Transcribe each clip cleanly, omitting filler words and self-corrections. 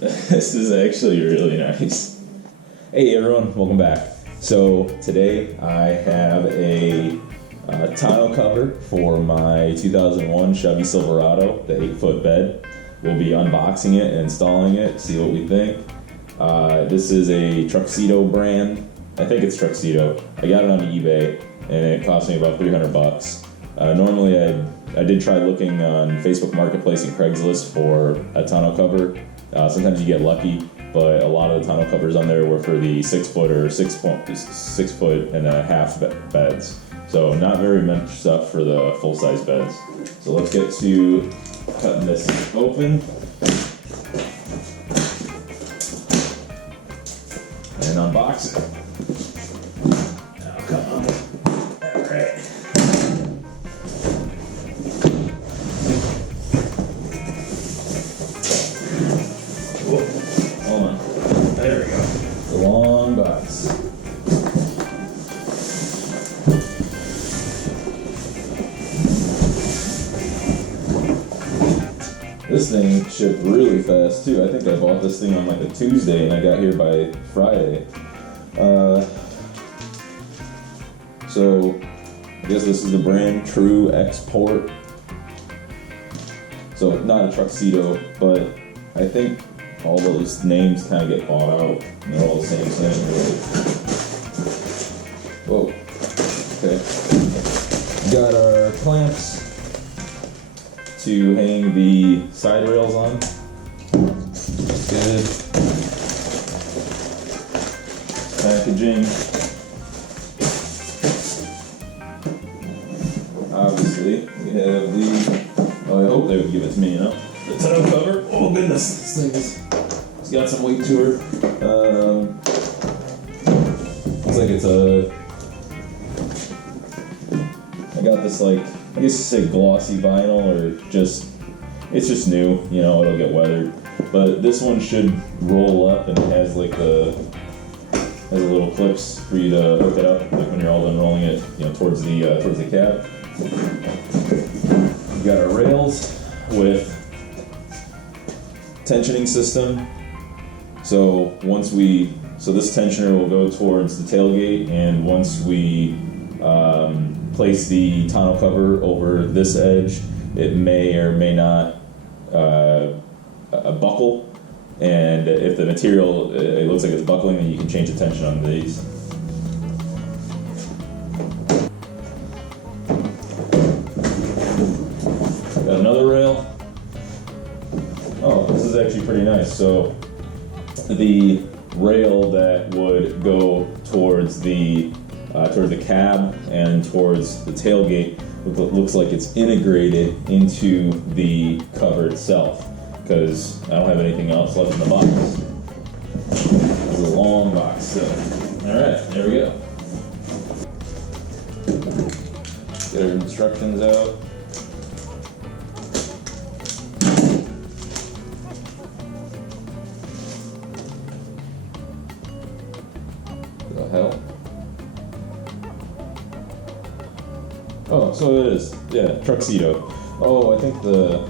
This is actually really nice. Hey everyone, welcome back. So today I have a tonneau cover for my 2001 Chevy Silverado, the 8-foot bed. We'll be unboxing it and installing it, see what we think. This is a Truxedo brand. I think it's Truxedo. I got it on eBay and it cost me about $300. Normally I did try looking on Facebook Marketplace and Craigslist for a tonneau cover. Sometimes you get lucky, but a lot of the tonneau covers on there were for the 6-foot or 6 foot and a half beds. So not very much stuff for the full-size beds. So let's get to cutting this open and unbox it. Oh, come on. All right. Hold on. There we go. The long box. This thing shipped really fast too. I think I bought this thing on like a Tuesday and I got here by Friday. So I guess this is the brand True Export. So not a Truxedo, but I think all those names kind of get bought out. And they're all the same thing, really. Whoa. Okay. Got our clamps to hang the side rails on. That's good. Packaging. Obviously, we have the. Well, I hope they would give it to me, you know. The tonneau cover. Oh goodness, this thing it's got some weight to her. Looks like it's a. I got this like, I guess you say glossy vinyl or it's just new, you know, it'll get weathered. But this one should roll up and it has like has a little clips for you to hook it up, like when you're all done rolling it, you know, towards the cab. We've got our rails with tensioning system. So this tensioner will go towards the tailgate, and once we place the tonneau cover over this edge, it may or may not buckle, and if the material it looks like it's buckling, then you can change the tension on these. Got another rail. Oh, this is actually pretty nice. So the rail that would go towards the cab and towards the tailgate looks like it's integrated into the cover itself, because I don't have anything else left in the box. It's a long box, so alright, there we go. Get our instructions out. The hell? Oh, so it is. Yeah, Truxedo. Oh, I think the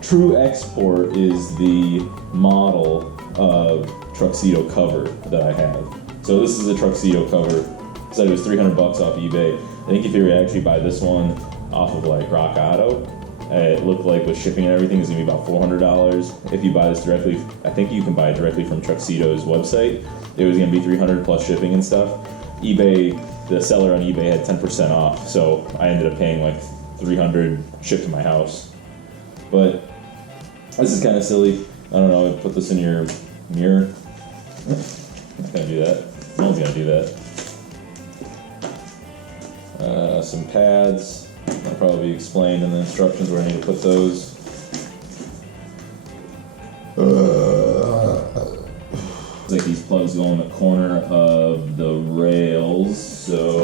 True Export is the model of Truxedo cover that I have. So this is a Truxedo cover. Said it was $300 off eBay. I think if you were to actually buy this one off of like Rock Auto, it looked like with shipping and everything it's gonna be about $400. If you buy this directly, I think you can buy it directly from Truxedo's website. It was gonna be $300 plus shipping and stuff. eBay, the seller on eBay had 10% off, so I ended up paying like $300 shipped to my house. But this is kind of silly. I don't know, put this in your mirror. I'm not gonna do that. No one's gonna do that. Some pads. That'll probably be explained in the instructions where I need to put those. Looks like these plugs go in the corner of the rails, so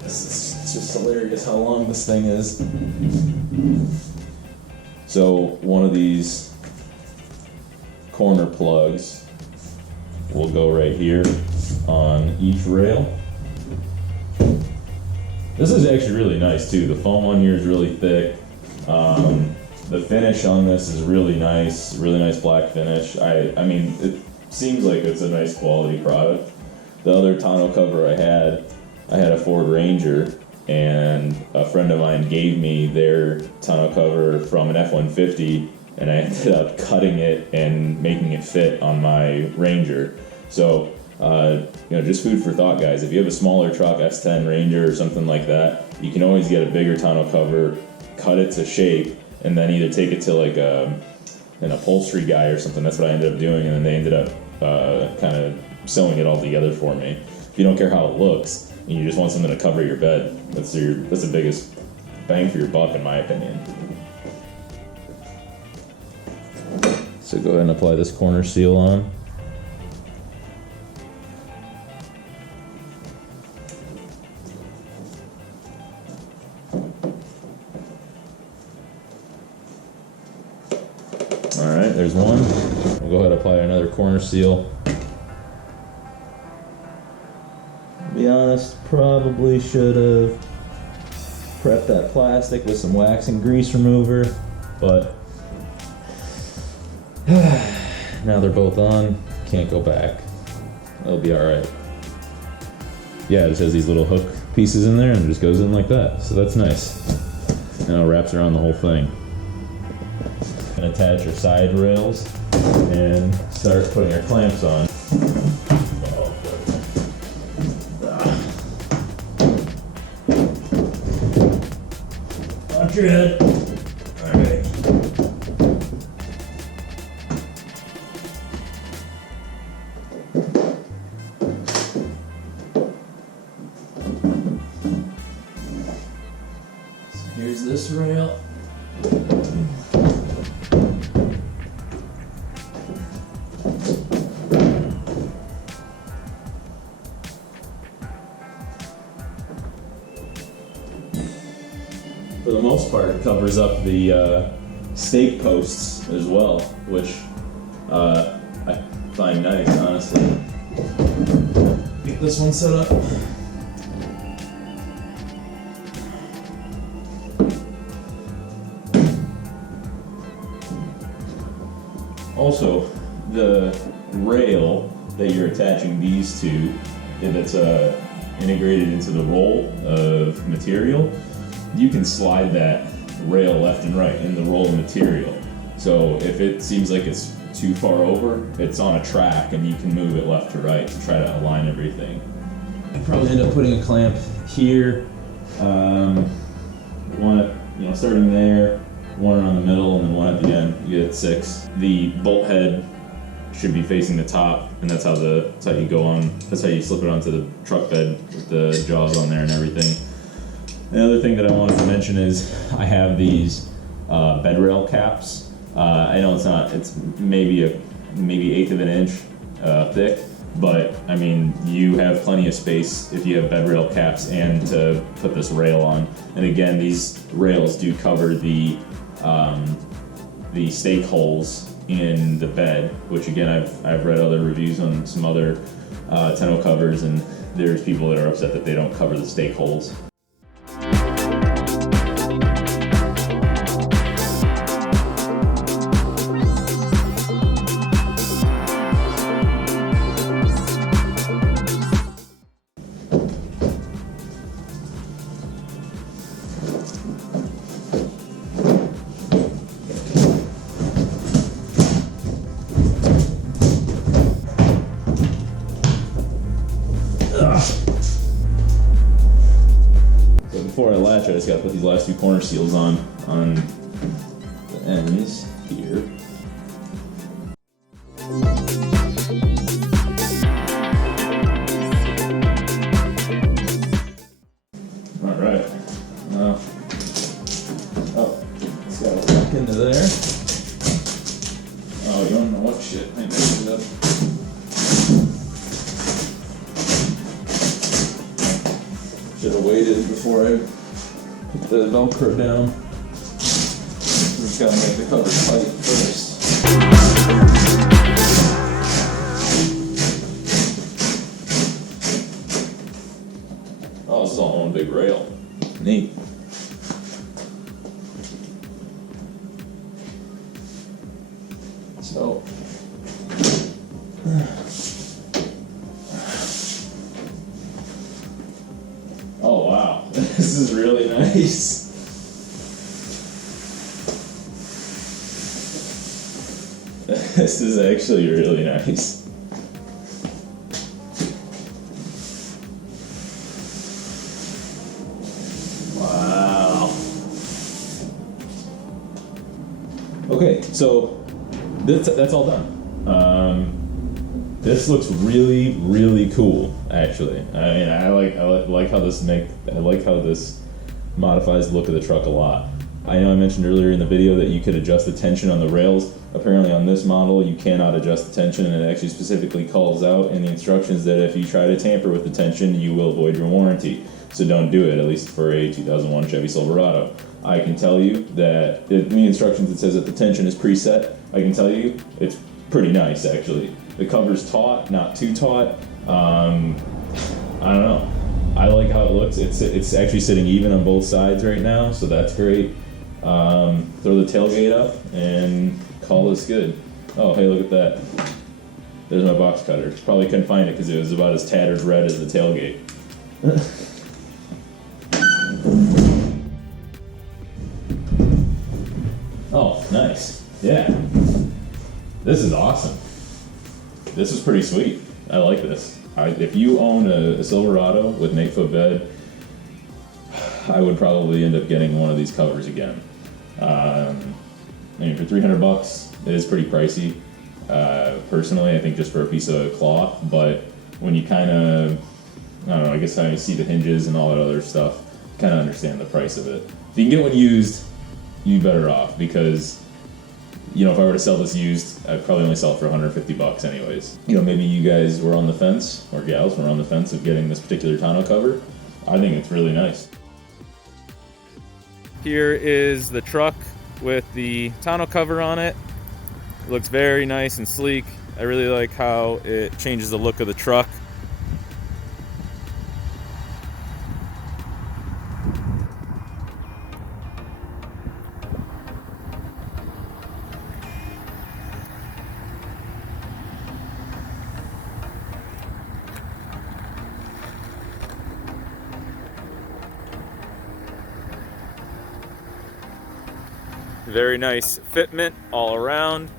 this is just hilarious how long this thing is. So one of these corner plugs will go right here on each rail. This is actually really nice too. The foam on here is really thick. The finish on this is really nice black finish. I mean, it seems like it's a nice quality product. The other tonneau cover I had a Ford Ranger, and a friend of mine gave me their tonneau cover from an F-150, and I ended up cutting it and making it fit on my Ranger. So, just food for thought, guys. If you have a smaller truck, S10 Ranger or something like that, you can always get a bigger tonneau cover, cut it to shape, and then either take it to like an upholstery guy or something. That's what I ended up doing, and then they ended up kind of sewing it all together for me. If you don't care how it looks, and you just want something to cover your bed, that's the biggest bang for your buck, in my opinion. So go ahead and apply this corner seal on. Alright, there's one. We'll go ahead and apply another corner seal. To be honest, probably should have prepped that plastic with some wax and grease remover, but now they're both on, can't go back. It'll be alright. Yeah, it just has these little hook pieces in there and it just goes in like that, so that's nice. Now it wraps around the whole thing. And attach your side rails and start putting your clamps on. Watch your head. Alright. So here's this rail. For the most part, it covers up the stake posts as well, which I find nice, honestly. Get this one set up. Also, the rail that you're attaching these to, that's integrated into the roll of material, you can slide that rail left and right in the roll of material. So if it seems like it's too far over, it's on a track and you can move it left to right to try to align everything. I probably end up putting a clamp here, one at, starting there, one around the middle, and then one at the end. You get 6. The bolt head should be facing the top, and that's how you go on. That's how you slip it onto the truck bed with the jaws on there and everything. Another thing that I wanted to mention is I have these bed rail caps. I know it's maybe 1/8 of an inch thick, but I mean, you have plenty of space if you have bed rail caps and to put this rail on. And again, these rails do cover the stake holes in the bed, which again, I've read other reviews on some other tonneau covers, and there's people that are upset that they don't cover the stake holes. So before I latch, I just gotta put these last 2 corner seals on the ends here. Alright. It's gotta lock into there. Oh, you don't know what shit. I messed it up. Should have waited before I put the Velcro down. Just gotta make the cover tight first. Oh, this is all one big rail. Neat. So, oh wow, this is really nice. This is actually really nice. Wow. Okay, so that's all done. This looks really, really cool. Actually, I mean, I like how this modifies the look of the truck a lot. I know I mentioned earlier in the video that you could adjust the tension on the rails. Apparently on this model you cannot adjust the tension, and it actually specifically calls out in the instructions that if you try to tamper with the tension you will void your warranty. So don't do it, at least for a 2001 Chevy Silverado. I can tell you that in the instructions it says that the tension is preset. I can tell you it's pretty nice actually. The cover's taut, not too taut. I don't know. I like how it looks. It's actually sitting even on both sides right now, so that's great. Throw the tailgate up and call this good. Oh, hey, look at that. There's my box cutter. Probably couldn't find it because it was about as tattered red as the tailgate. Oh, nice. Yeah. This is awesome. This is pretty sweet. I like this. If you own a Silverado with an 8-foot bed, I would probably end up getting one of these covers again. I mean, for $300, it is pretty pricey. Personally, I think just for a piece of cloth, but when you kind of, I don't know, I guess how you see the hinges and all that other stuff, kind of understand the price of it. If you can get one used, you better off, because, you know, if I were to sell this used, I'd probably only sell it for $150 anyways. You know, maybe you guys were on the fence, or gals were on the fence of getting this particular tonneau cover. I think it's really nice. Here is the truck with the tonneau cover on it. It looks very nice and sleek. I really like how it changes the look of the truck. Very nice fitment all around.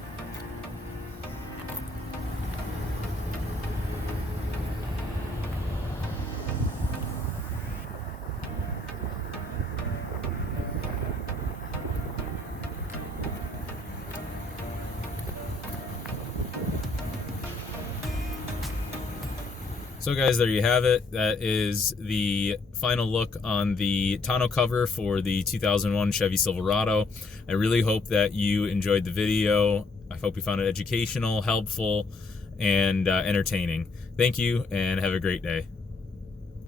So guys, there you have it. That is the final look on the tonneau cover for the 2001 Chevy Silverado. I really hope that you enjoyed the video. I hope you found it educational, helpful, and entertaining. Thank you, and have a great day.